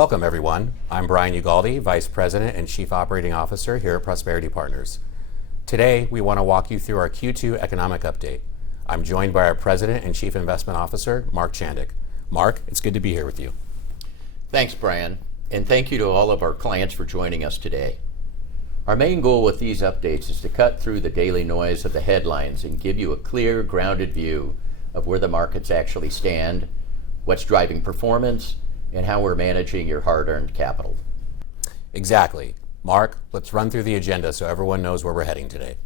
Welcome, everyone. I'm Bryan Ugalde, Vice President and Chief Operating Officer here at Prosperity Partners. Today, we want to walk you through our Q2 economic update. I'm joined by our President and Chief Investment Officer, Mark Chandik. Mark, it's good to be here with you. Thanks, Bryan, and thank you to all of our clients for joining us today. Our main goal with these updates is to cut through the daily noise of the headlines and give you a clear, grounded view of where the markets actually stand, what's driving performance, and how we're managing your hard-earned capital. Exactly. Mark, let's run through the agenda so everyone knows where we're heading today.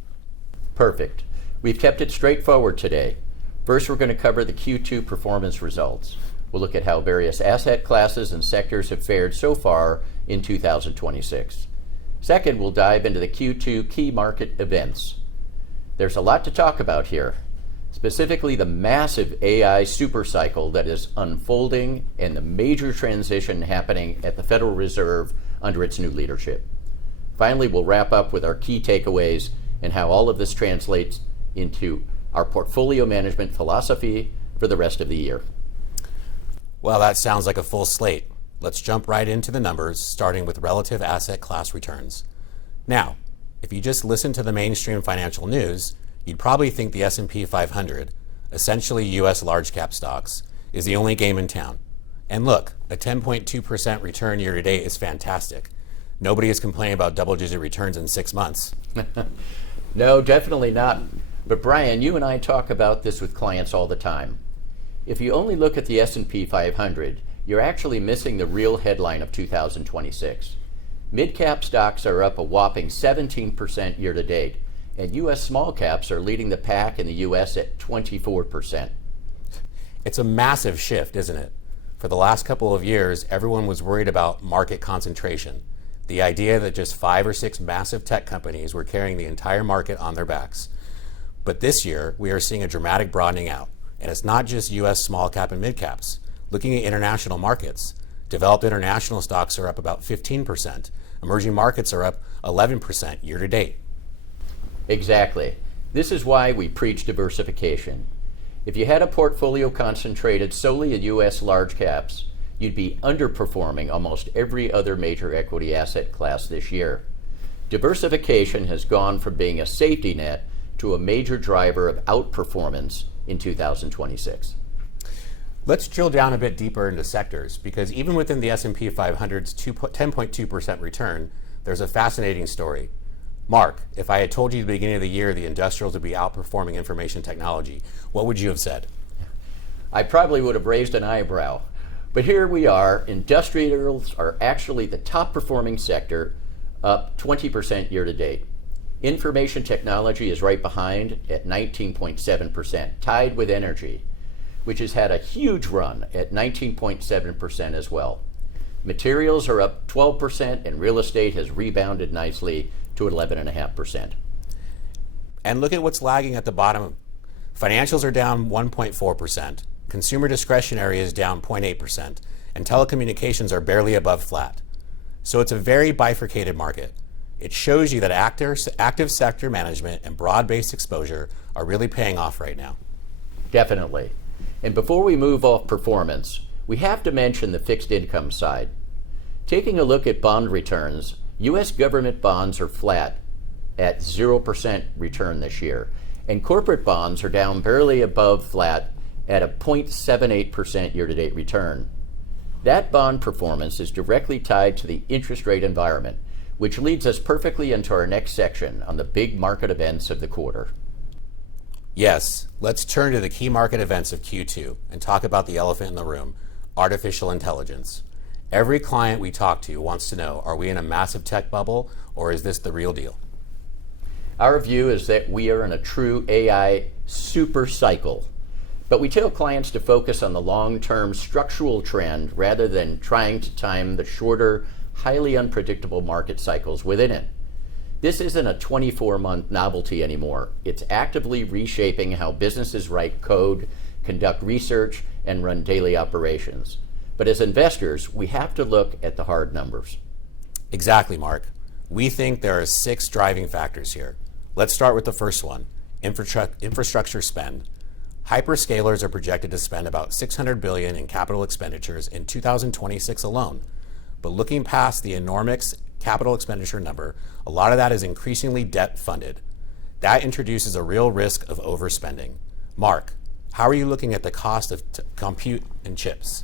Perfect. We've kept it straightforward today. First, we're going to cover the Q2 performance results. We'll look at how various asset classes and sectors have fared so far in 2026. Second, we'll dive into the Q2 key market events. There's a lot to talk about here, specifically the massive AI supercycle that is unfolding and the major transition happening at the Federal Reserve under its new leadership. Finally, we'll wrap up with our key takeaways and how all of this translates into our portfolio management philosophy for the rest of the year. Well, that sounds like a full slate. Let's jump right into the numbers, starting with relative asset class returns. Now, if you just listen to the mainstream financial news, you'd probably think the S&P 500, essentially U.S. large cap stocks, is the only game in town. And look, a 10.2% return year to date is fantastic. Nobody is complaining about double-digit returns in 6 months. No, definitely not. But Bryan, you and I talk about this with clients all the time. If you only look at the S&P 500, you're actually missing the real headline of 2026. Mid-cap stocks are up a whopping 17% year to date, and U.S. small caps are leading the pack in the U.S. at 24%. It's a massive shift, isn't it? For the last couple of years, everyone was worried about market concentration, the idea that just 5 or 6 massive tech companies were carrying the entire market on their backs. But this year, we are seeing a dramatic broadening out, and it's not just U.S. small cap and mid caps. Looking at international markets, developed international stocks are up about 15%. Emerging markets are up 11% year to date. Exactly. This is why we preach diversification. If you had a portfolio concentrated solely in U.S. large caps, you'd be underperforming almost every other major equity asset class this year. Diversification has gone from being a safety net to a major driver of outperformance in 2026. Let's drill down a bit deeper into sectors, because even within the S&P 500's 10.2% return, there's a fascinating story. Mark, if I had told you at the beginning of the year the industrials would be outperforming information technology, what would you have said? I probably would have raised an eyebrow. But here we are. Industrials are actually the top performing sector, up 20% year to date. Information technology is right behind at 19.7%, tied with energy, which has had a huge run at 19.7% as well. Materials are up 12%, and real estate has rebounded nicely to 11.5%. And look at what's lagging at the bottom. Financials are down 1.4%. Consumer discretionary is down 0.8%, and telecommunications are barely above flat. So it's a very bifurcated market. It shows you that active sector management and broad-based exposure are really paying off right now. Definitely. And before we move off performance, we have to mention the fixed income side. Taking a look at bond returns, U.S. government bonds are flat at 0% return this year, and corporate bonds are down barely above flat at a 0.78% year-to-date return. That bond performance is directly tied to the interest rate environment, which leads us perfectly into our next section on the big market events of the quarter. Yes, let's turn to the key market events of Q2 and talk about the elephant in the room, artificial intelligence. Every client we talk to wants to know, are we in a massive tech bubble, or is this the real deal? Our view is that we are in a true AI super cycle, but we tell clients to focus on the long-term structural trend rather than trying to time the shorter, highly unpredictable market cycles within it. This isn't a 24-month novelty anymore. It's actively reshaping how businesses write code, conduct research, and run daily operations. But as investors, we have to look at the hard numbers. Exactly, Mark. We think there are 6 driving factors here. Let's start with the first one, infrastructure spend. Hyperscalers are projected to spend about $600 billion in capital expenditures in 2026 alone. But looking past the enormous capital expenditure number, a lot of that is increasingly debt funded. That introduces a real risk of overspending. Mark, how are you looking at the cost of compute and chips?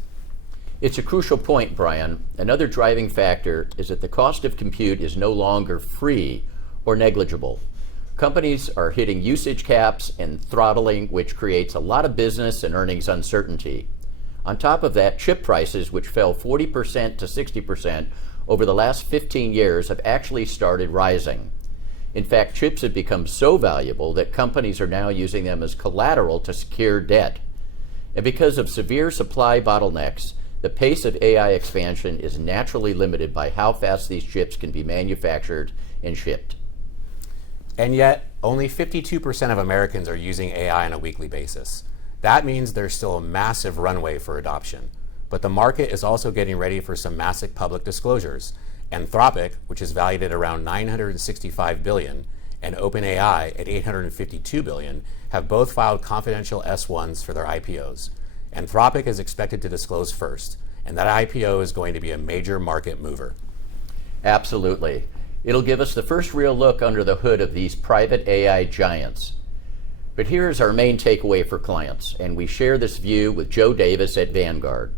It's a crucial point, Brian. Another driving factor is that the cost of compute is no longer free or negligible. Companies are hitting usage caps and throttling, which creates a lot of business and earnings uncertainty. On top of that, chip prices, which fell 40% to 60% over the last 15 years, have actually started rising. In fact, chips have become so valuable that companies are now using them as collateral to secure debt. And because of severe supply bottlenecks, the pace of AI expansion is naturally limited by how fast these chips can be manufactured and shipped. And yet, only 52% of Americans are using AI on a weekly basis. That means there's still a massive runway for adoption. But the market is also getting ready for some massive public disclosures. Anthropic, which is valued at around $965 billion, and OpenAI at $852 billion, have both filed confidential S-1s for their IPOs. Anthropic is expected to disclose first, and that IPO is going to be a major market mover. Absolutely. It'll give us the first real look under the hood of these private AI giants. But here's our main takeaway for clients, and we share this view with Joe Davis at Vanguard.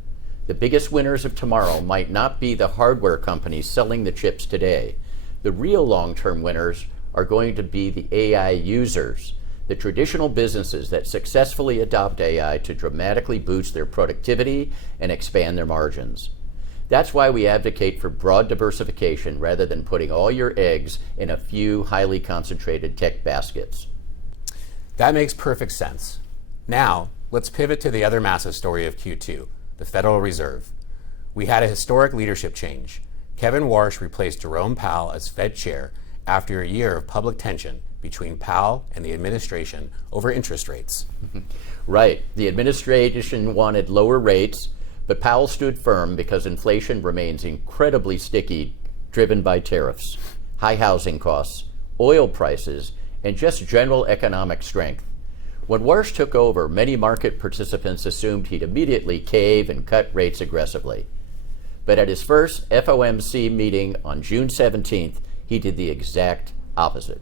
The biggest winners of tomorrow might not be the hardware companies selling the chips today. The real long-term winners are going to be the AI users, the traditional businesses that successfully adopt AI to dramatically boost their productivity and expand their margins. That's why we advocate for broad diversification rather than putting all your eggs in a few highly concentrated tech baskets. That makes perfect sense. Now, let's pivot to the other massive story of Q2, the Federal Reserve. We had a historic leadership change. Kevin Warsh replaced Jerome Powell as Fed chair after a year of public tension between Powell and the administration over interest rates. Right. The administration wanted lower rates, but Powell stood firm because inflation remains incredibly sticky, driven by tariffs, high housing costs, oil prices, and just general economic strength. When Warsh took over, many market participants assumed he'd immediately cave and cut rates aggressively. But at his first FOMC meeting on June 17th, he did the exact opposite.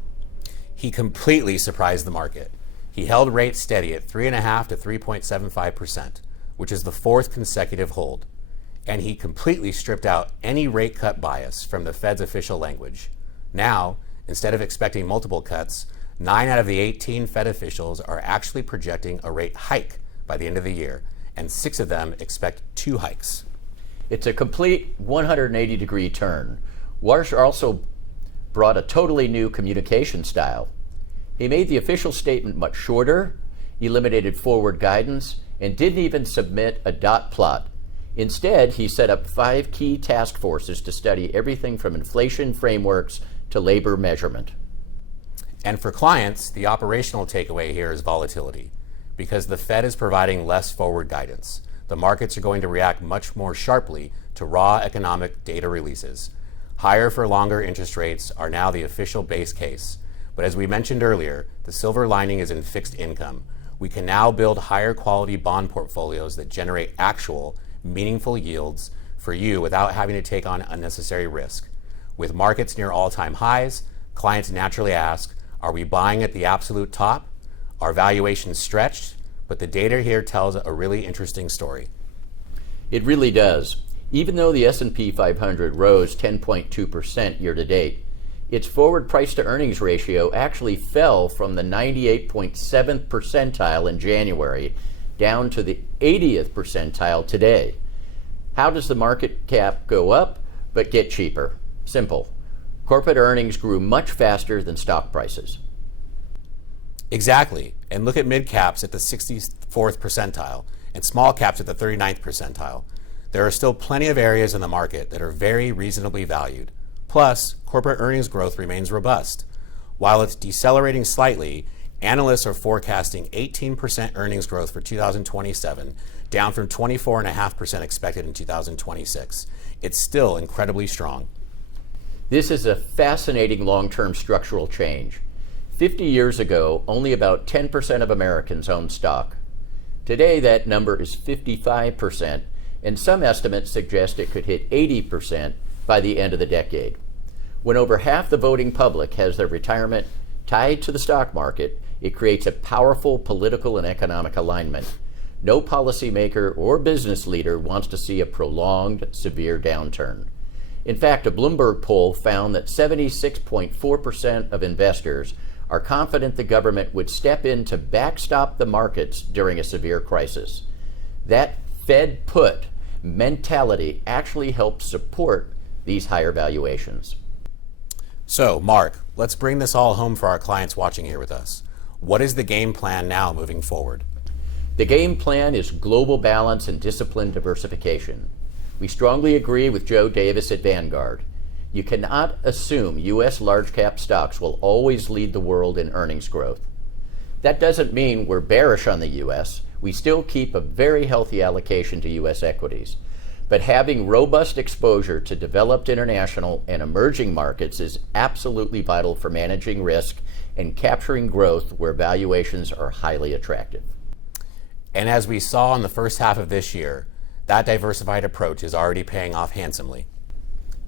He completely surprised the market. He held rates steady at 3.5% to 3.75%, which is the fourth consecutive hold. And he completely stripped out any rate cut bias from the Fed's official language. Now, instead of expecting multiple cuts, 9 out of the 18 Fed officials are actually projecting a rate hike by the end of the year, and 6 of them expect 2 hikes. It's a complete 180-degree turn. Warsh also brought a totally new communication style. He made the official statement much shorter, eliminated forward guidance, and didn't even submit a dot plot. Instead, he set up 5 key task forces to study everything from inflation frameworks to labor measurement. And for clients, the operational takeaway here is volatility. Because the Fed is providing less forward guidance, the markets are going to react much more sharply to raw economic data releases. Higher for longer interest rates are now the official base case. But as we mentioned earlier, the silver lining is in fixed income. We can now build higher quality bond portfolios that generate actual, meaningful yields for you without having to take on unnecessary risk. With markets near all-time highs, clients naturally ask, are we buying at the absolute top? Are valuations stretched? But the data here tells a really interesting story. It really does. Even though the S&P 500 rose 10.2% year to date, its forward price to earnings ratio actually fell from the 98.7th percentile in January down to the 80th percentile today. How does the market cap go up but get cheaper? Simple. Corporate earnings grew much faster than stock prices. Exactly. And look at mid caps at the 64th percentile and small caps at the 39th percentile. There are still plenty of areas in the market that are very reasonably valued. Plus, corporate earnings growth remains robust. While it's decelerating slightly, analysts are forecasting 18% earnings growth for 2027, down from 24.5% expected in 2026. It's still incredibly strong. This is a fascinating long-term structural change. 50 years ago, only about 10% of Americans owned stock. Today, that number is 55%, and some estimates suggest it could hit 80% by the end of the decade. When over half the voting public has their retirement tied to the stock market, it creates a powerful political and economic alignment. No policymaker or business leader wants to see a prolonged, severe downturn. In fact, a Bloomberg poll found that 76.4% of investors are confident the government would step in to backstop the markets during a severe crisis. That Fed put mentality actually helps support these higher valuations. So, Mark, let's bring this all home for our clients watching here with us. What is the game plan now moving forward? The game plan is global balance and disciplined diversification. We strongly agree with Joe Davis at Vanguard. You cannot assume U.S. large-cap stocks will always lead the world in earnings growth. That doesn't mean we're bearish on the U.S. We still keep a very healthy allocation to U.S. equities. But having robust exposure to developed international and emerging markets is absolutely vital for managing risk and capturing growth where valuations are highly attractive. And as we saw in the first half of this year, that diversified approach is already paying off handsomely.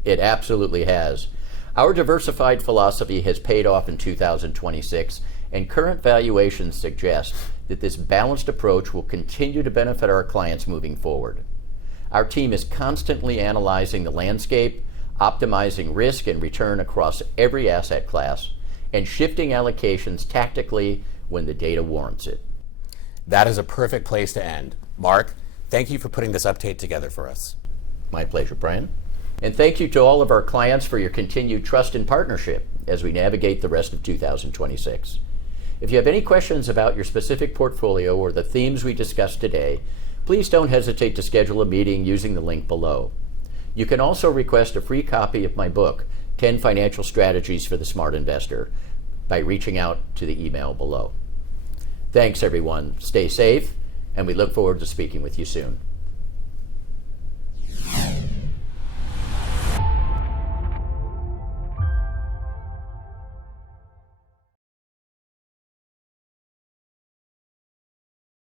It absolutely has. Our diversified philosophy has paid off in 2026, and current valuations suggest that this balanced approach will continue to benefit our clients moving forward. Our team is constantly analyzing the landscape, optimizing risk and return across every asset class, and shifting allocations tactically when the data warrants it. That is a perfect place to end. Mark, thank you for putting this update together for us. My pleasure, Brian. And thank you to all of our clients for your continued trust and partnership as we navigate the rest of 2026. If you have any questions about your specific portfolio or the themes we discussed today, please don't hesitate to schedule a meeting using the link below. You can also request a free copy of my book, 10 Financial Strategies for the Smart Investor, by reaching out to the email below. Thanks, everyone. Stay safe, and we look forward to speaking with you soon.